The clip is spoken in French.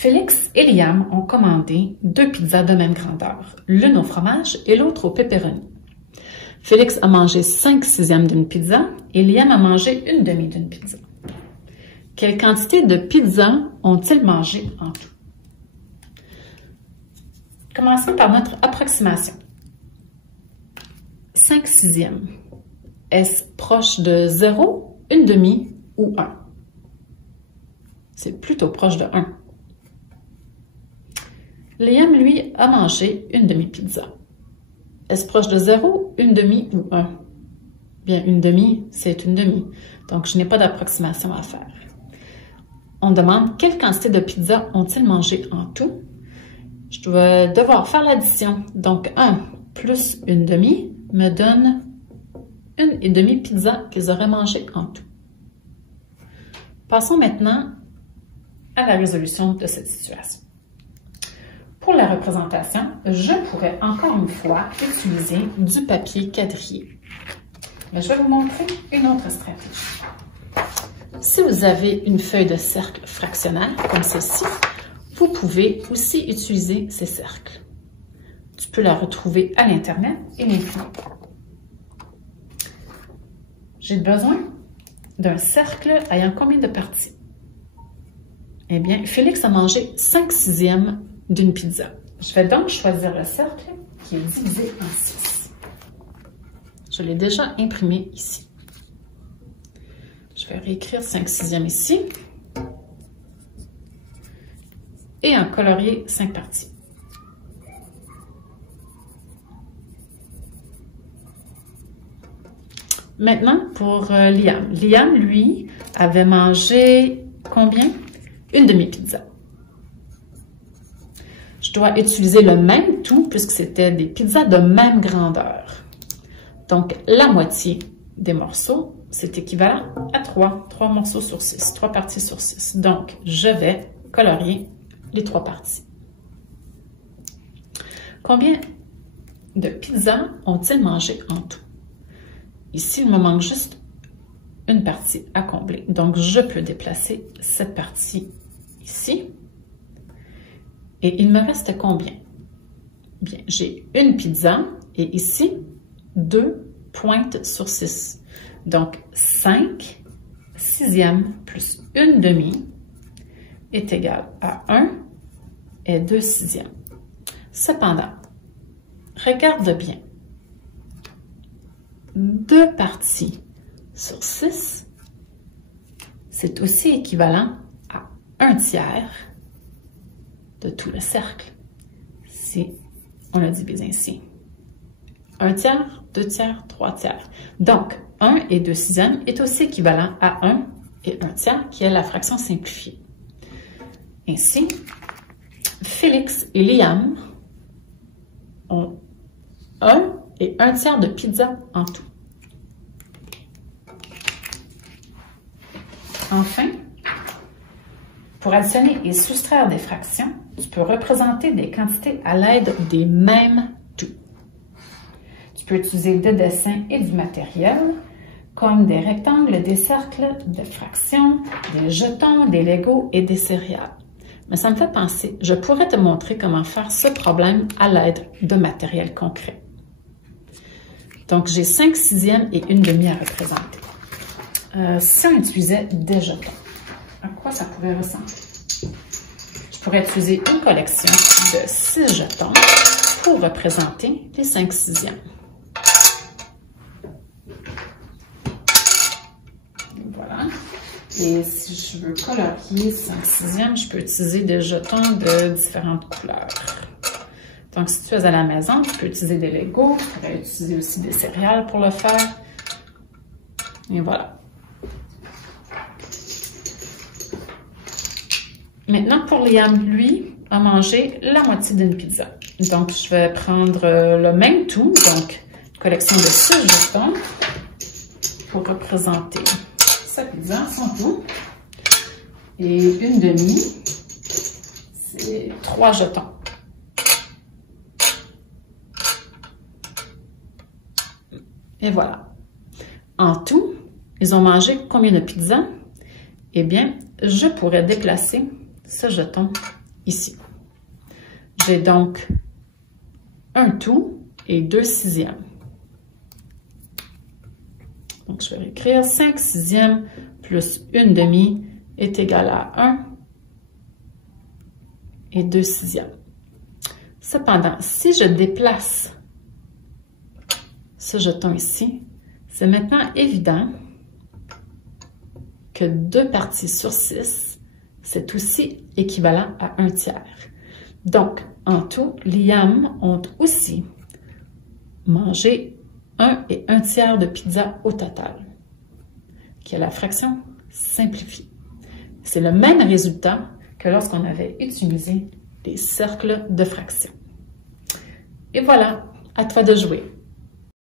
Félix et Liam ont commandé 2 pizzas de même grandeur, l'une au fromage et l'autre au pepperoni. Félix a mangé 5/6 d'une pizza et Liam a mangé 1/2 d'une pizza. Quelle quantité de pizza ont-ils mangé en tout? Commençons par notre approximation. 5/6. Est-ce proche de 0, 1/2 ou 1? C'est plutôt proche de 1. Liam, lui, a mangé 1/2 pizza. Est-ce proche de 0, 1/2 ou 1? Bien, 1/2, c'est 1/2. Donc, je n'ai pas d'approximation à faire. On demande quelle quantité de pizza ont-ils mangé en tout? Je dois devoir faire l'addition. Donc, 1 plus 1/2 me donne 1,5 pizza qu'ils auraient mangé en tout. Passons maintenant à la résolution de cette situation. Pour la représentation, je pourrais encore une fois utiliser du papier quadrillé. Mais je vais vous montrer une autre stratégie. Si vous avez une feuille de cercle fractionnel comme ceci, vous pouvez aussi utiliser ces cercles. Tu peux la retrouver à l'Internet et l'imprimer. J'ai besoin d'un cercle ayant combien de parties? Eh bien, Félix a mangé 5/6 d'une pizza. Je vais donc choisir le cercle qui est divisé en 6. Je l'ai déjà imprimé ici. Je vais réécrire 5/6 ici et en colorier 5 parties. Maintenant, pour Liam. Liam, lui, avait mangé combien? 1/2 pizza. Je dois utiliser le même tout puisque c'était des pizzas de même grandeur. Donc, la moitié des morceaux, c'est équivalent à 3 morceaux sur 6, 3 parties sur 6. Donc, je vais colorier les 3 parties. Combien de pizzas ont-ils mangé en tout? Ici, il me manque juste une partie à combler. Donc, je peux déplacer cette partie ici. Et il me reste combien? Bien, j'ai une pizza et ici, 2 pointes sur 6. Donc, 5/6 plus 1/2 est égal à 1 et 2/6. Cependant, regarde bien. 2 parties sur 6, c'est aussi équivalent à 1/3 de tout le cercle, si on le divise ainsi. 1/3, 2/3, 3/3. Donc, 1 et 2/6 est aussi équivalent à 1 et 1/3, qui est la fraction simplifiée. Ainsi, Félix et Liam ont 1 et 1/3 de pizza en tout. Enfin, pour additionner et soustraire des fractions, tu peux représenter des quantités à l'aide des mêmes tout. Tu peux utiliser des dessins et du matériel, comme des rectangles, des cercles, des fractions, des jetons, des Legos et des céréales. Mais ça me fait penser, je pourrais te montrer comment faire ce problème à l'aide de matériel concret. Donc, j'ai 5/6 et 1/2 à représenter. Si on utilisait des jetons, à quoi ça pourrait ressembler? Je pourrais utiliser une collection de 6 jetons pour représenter les 5/6. Voilà. Et si je veux colorier 5/6, je peux utiliser des jetons de différentes couleurs. Donc, si tu es à la maison, tu peux utiliser des Legos, tu pourrais utiliser aussi des céréales pour le faire. Et voilà. Maintenant, pour Liam, lui, a mangé la moitié d'une pizza. Donc, je vais prendre le même tout, donc collection de 6 jetons pour représenter sa pizza, son tout. Et 1/2, c'est 3 jetons. Et voilà. En tout, ils ont mangé combien de pizzas? Eh bien, je pourrais déplacer ce jeton ici. J'ai donc un tout et 2 sixièmes. Donc, je vais écrire 5 sixièmes plus 1 demi est égal à 1 et 2 sixièmes. Cependant, si je déplace ce jeton ici, c'est maintenant évident que 2 parties sur 6, c'est aussi équivalent à 1 tiers. Donc, en tout, Liam ont aussi mangé 1 et 1 tiers de pizza au total, qui est la fraction simplifiée. C'est le même résultat que lorsqu'on avait utilisé les cercles de fraction. Et voilà, à toi de jouer.